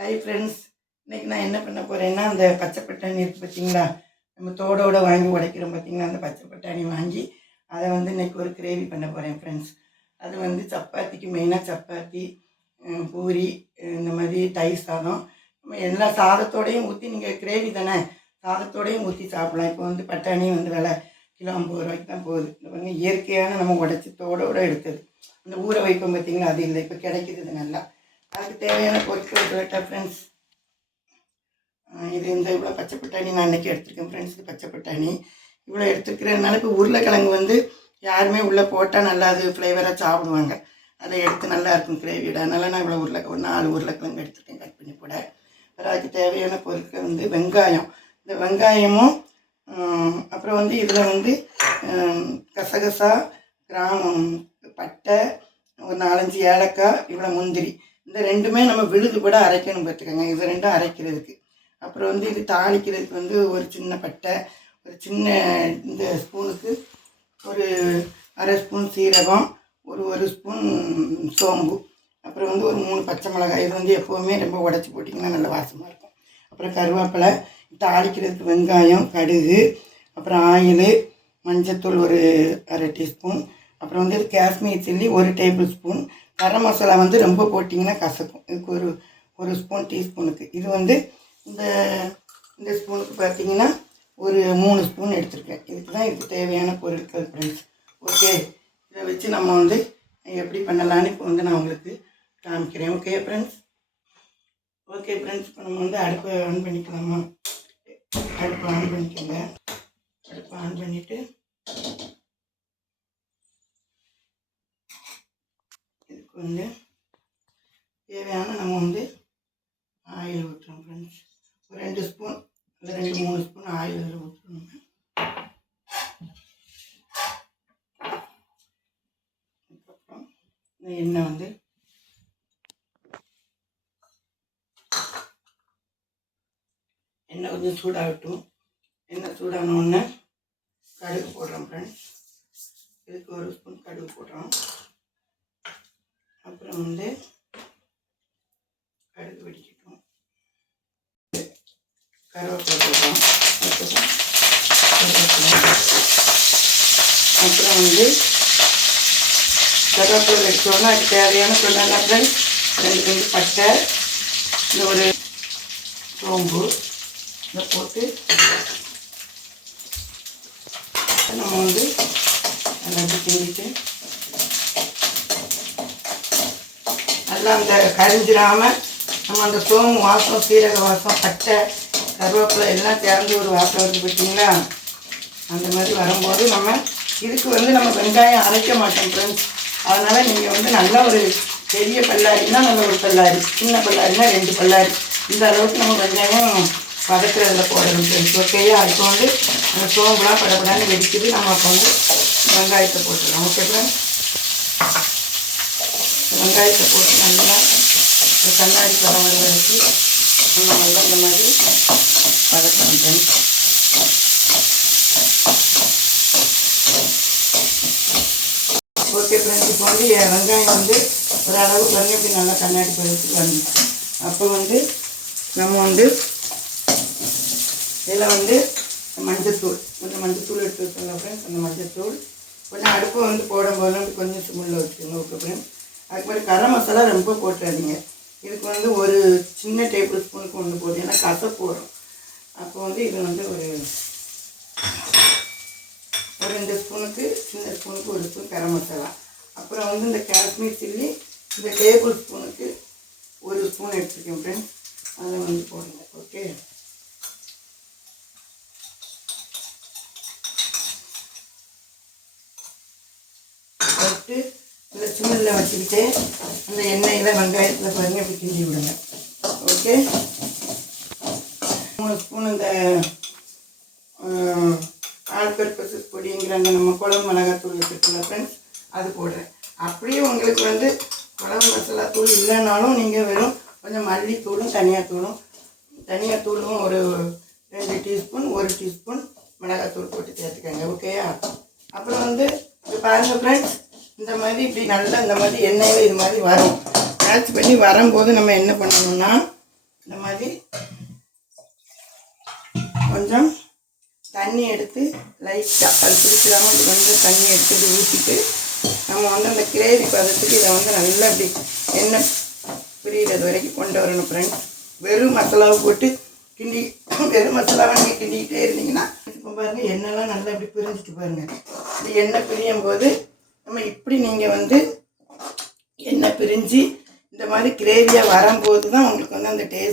Hi friends, இன்றைக்கி நான் என்ன பண்ண போகிறேன்னா, அந்த பச்சை பட்டாணி இருக்குது பார்த்தீங்களா, நம்ம தோடோடு வாங்கி உடைக்கிறோம் பார்த்தீங்களா, அந்த பச்சை பட்டாணி வாங்கி அதை வந்து இன்றைக்கி ஒரு கிரேவி பண்ண போகிறேன் ஃப்ரெண்ட்ஸ். அது வந்து சப்பாத்திக்கு மெயினாக சப்பாத்தி, பூரி, இந்த மாதிரி தயிர் சாதம், நம்ம எல்லா சாதத்தோடையும் ஊற்றி நீங்கள் கிரேவி தானே, சாதத்தோடையும் ஊற்றி சாப்பிட்லாம். இப்போ வந்து பட்டாணி வந்து விலை கிலோ 50 ரூபாய்க்கு தான் போகுது. இந்த வந்து இயற்கையான நம்ம உடைச்சி தோடோடு எடுத்தது. அந்த ஊற வைப்போம் பார்த்தீங்களா, அது இல்லை, இப்போ கிடைக்கிது நல்லா. அதுக்கு தேவையான பொருட்கள் சொல்லட்டா ஃப்ரெண்ட்ஸ். இது இந்த இவ்வளோ பச்சை பட்டாணி நான் இன்றைக்கி எடுத்துருக்கேன் ஃப்ரெண்ட்ஸ். இது பச்சை பட்டாணி இவ்வளோ எடுத்துருக்கிறதுனால இப்போ உருளைக்கிழங்கு வந்து யாருமே உள்ளே போட்டால் நல்லா அது ஃப்ளேவராக சாப்பிடுவாங்க. அதை எடுத்து நல்லா இருக்கும் கிரேவியோட. அதனால் நான் இவ்வளோ ஒரு 4 உருளைக்கிழங்கு எடுத்துருக்கேன் கட் பண்ணி போட. அப்புறம் அதுக்கு தேவையான பொருட்கள் வந்து வெங்காயம், இந்த வெங்காயமும் அப்புறம் வந்து இதில் வந்து கசகசா, கிராமம், பட்டை, ஒரு 4-5 ஏலக்காய், இவ்வளோ முந்திரி, இந்த ரெண்டுமே நம்ம விழுது கூட அரைக்கணும் பார்த்துக்கோங்க. இது ரெண்டும் அரைக்கிறதுக்கு. அப்புறம் வந்து இது தாளிக்கிறதுக்கு வந்து ஒரு சின்ன பட்டை, ஒரு சின்ன இந்த ஸ்பூனுக்கு ஒரு 1/2 ஸ்பூன் சீரகம், ஒரு ஸ்பூன் சோம்பு, அப்புறம் வந்து ஒரு 3 பச்சை மிளகாய். இது வந்து எப்போவுமே ரொம்ப உடச்சி போட்டிங்கன்னா நல்ல வாசமாக இருக்கும். அப்புறம் கருவேப்பிலை, தாளிக்கிறதுக்கு வெங்காயம், கடுகு, அப்புறம் ஆயில், மஞ்சத்தூள் ஒரு 1/2 டீஸ்பூன், அப்புறம் வந்து Kashmir chilli 1 table spoon, garam masala வந்து ரொம்ப போட்டிங்கன்னா கசக்கும். இதுக்கு ஒரு ஸ்பூன் டீஸ்பூனுக்கு. இது வந்து இந்த ஸ்பூனுக்கு பார்த்தீங்கன்னா ஒரு 3 ஸ்பூன் எடுத்துருக்கேன். இதுக்கு தேவையான பொருட்கள் ஃப்ரெண்ட்ஸ். ஓகே, இதை வச்சு நம்ம வந்து எப்படி பண்ணலான்னு இப்போ வந்து நான் உங்களுக்கு காமிக்கிறேன். Okay friends. இப்போ நம்ம வந்து அடுப்பை ஆன் பண்ணிக்கலாமா? அடுப்பை ஆன் பண்ணிக்கோங்க. அடுப்பை ஆன் பண்ணிவிட்டு இதுக்கு வந்து தேவையான நம்ம வந்து ஆயில் ஊற்றுறோம் ஃப்ரெண்ட்ஸ். ஒரு 2 ஸ்பூன் இல்லை 2-3 ஸ்பூன் ஆயில் இதில் ஊற்றணுங்க. அதுக்கப்புறம் இந்த எண்ணெய் வந்து எண்ணெய் கொஞ்சம் சூடாகட்டும். எண்ணெய் சூடானோடனே கடுகு போடுறோம் ஃப்ரெண்ட்ஸ். இதுக்கு 1 ஸ்பூன் கடுகு போடுறோம். அப்புறம் வந்து கடுகு வெடிக்கட்டும். கருவேப்பிலை போடுறோம். அப்புறம் வந்து கருவேப்பிலை வெடிச்சோன்னா அதுக்கு தேவையான சொன்ன ஃப்ரெண்ட்ஸ் 2 பட்டை, இந்த ஒரு சோம்பு, இதை போட்டு நம்ம வந்து நல்லா கிண்டிட்டு நல்லா அந்த கரிஞ்சிடாமல் நம்ம அந்த சோம்பு வாசம், சீரக வாசம், பட்டை, கருவேப்பிலை எல்லாம் சேர்ந்து ஒரு வாசம் வருது பார்த்தீங்களா? அந்த மாதிரி வரும்போது நம்ம இதுக்கு வந்து நம்ம வெங்காயம் அரைக்க மாட்டோம் ஃப்ரெண்ட்ஸ். அதனால் நீங்கள் வந்து நல்லா ஒரு பெரிய பல்லாரின்னா நல்ல ஒரு பல்லாரி, சின்ன பல்லாரினா 2 பல்லாரி, இந்த அளவுக்கு நம்ம வெங்காயம் வதக்கிறதுல போடணும் ஃப்ரெண்ட்ஸ். ஓகேயா? இப்போ வந்து அந்த சோம்புலாம் படப்படான்னு வெடிக்குது. நம்ம அப்போ வந்து வெங்காயத்தை போட்டுடலாம். Okay friends. வெங்காயத்தை போட்டு நல்லா இந்த கண்ணாடி பழம் வர வரைக்கும் நம்ம நல்லா இந்த மாதிரி வதக்கணும் ஃப்ரெண்ட்ஸ். Okay friends. இப்போ வந்து வெங்காயம் வந்து ஒரு அளவுக்கு வந்து இப்படி நல்லா கண்ணாடி பழத்துக்கு வந்துச்சு. அப்போ வந்து நம்ம வந்து இதில் வந்து மஞ்சத்தூள், கொஞ்சம் மஞ்சத்தூள் எடுத்து வச்சுக்கோங்க ஃப்ரெண்ட்ஸ். அந்த மஞ்சத்தூள் கொஞ்சம் அடுப்பை வந்து போடும்போது கொஞ்சம் சிம்மில் வச்சுக்கோங்க. Okay friends. அதுக்கு மாதிரி கரம் மசாலா ரொம்ப போட்டுறாதீங்க. இதுக்கு வந்து ஒரு சின்ன டேபிள் ஸ்பூனுக்கு 1 போதும், ஏன்னா கசப்பு வரும். அப்போ வந்து இது வந்து ஒரு 2 ஸ்பூனுக்கு, சின்ன ஸ்பூனுக்கு 1 ஸ்பூன் கரம் மசாலா. அப்புறம் வந்து இந்த காஷ்மீர் சில்லி இந்த டேபிள் ஸ்பூனுக்கு 1 ஸ்பூன் எடுத்துருக்கேன் ஃப்ரெண்ட்ஸ். அதை வந்து போடுங்க. ஓகே. போட்டு இந்த சிம்மில் வச்சுக்கிட்டு அந்த எண்ணெயில் வெங்காயத்தில் பாருங்கள் இப்படி கிண்டி விடுங்க. ஓகே. 3 ஸ்பூன் இந்த ஆல் பர்பஸ் பொடிங்கிற அந்த நம்ம குழம்பு மிளகாத்தூள் வச்சுருக்கோம்ல ஃப்ரெண்ட்ஸ், அது போடுறேன். அப்படியே உங்களுக்கு வந்து குழம்பு மசாலா தூள் இல்லைனாலும் நீங்கள் வெறும் கொஞ்சம் மல்லித்தூளும் தனியாத்தூளும் ஒரு 2 டீஸ்பூன், 1 டீஸ்பூன் மிளகாத்தூள் போட்டு சேர்த்துக்கோங்க. ஓகேயா? அப்புறம் வந்து இது பாருங்கள் ஃப்ரெண்ட்ஸ், இந்த மாதிரி இப்படி நல்லா இந்த மாதிரி எண்ணெயில் இது மாதிரி வரும். மேட்ச் பண்ணி வரும்போது நம்ம என்ன பண்ணணும்னா இந்த மாதிரி கொஞ்சம் தண்ணி எடுத்து லைட்டாக அது பிடிச்சிடாமல் கொஞ்சம் தண்ணி எடுத்துட்டு ஊற்றிட்டு நம்ம வந்து அந்த கிரேவி பதத்துக்கு இதை வந்து நல்லா இப்படி எண்ணெய் பிரிகிறது வரைக்கும் கொண்டு வரணும் ஃப்ரெண்ட்ஸ். வெறும் மசாலாவை போட்டு கிண்டி வெறும் மசாலாவை நீங்கள் கிண்டிக்கிட்டே இருந்தீங்கன்னா இப்போ பாருங்கள் எண்ணெய்லாம் நல்லா இப்படி பிரிஞ்சிட்டு பாருங்கள். இப்படி எண்ணெய் பிரியும் போது நம்ம இப்படி நீங்கள் வந்து எண்ணெய் பிரிஞ்சு இந்த மாதிரி கிரேவியாக வரும்போது தான் உங்களுக்கு வந்து அந்த டேஸ்ட்